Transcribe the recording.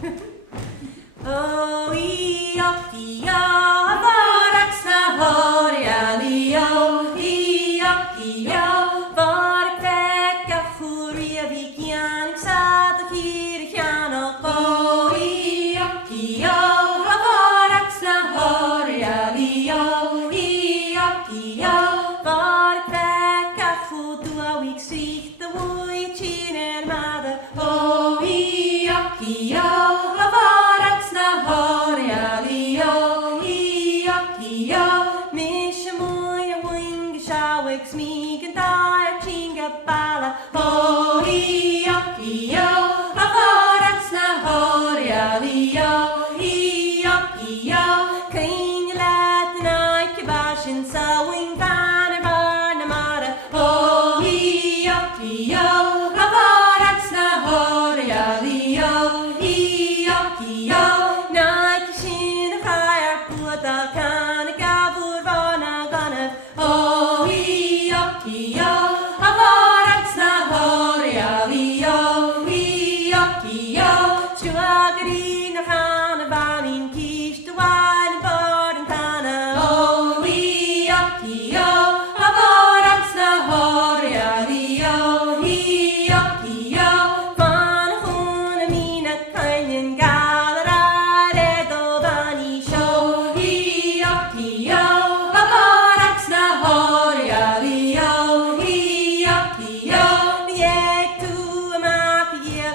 Oh, Io, varaks na horjalio, Io, varak vekka furia vikjan, sad kirkjan och oh, Io, varaks na horjalio, Io, varak vekka futua wiksicht, the woy chiner mother, oh, Io, varaks na horjalio, Io, misha moja wing shawix me can die chinga bala, oh, Io, varaks na horjalio, Io, kan je laten uit je basjen zo in vaner barna mara, oh, Io, varaks na horjalio, Io, naik shin fire put the kan gabur vana gana, oh, Io, varaks na horjalio, Io, chuagri na khana vanin kish to wine borden tana, oh, Io, varaks na horjalio, Io, van hun mina kanjen galera do vani show, Io, varaks na horjalio, Io, jeg tu ma fie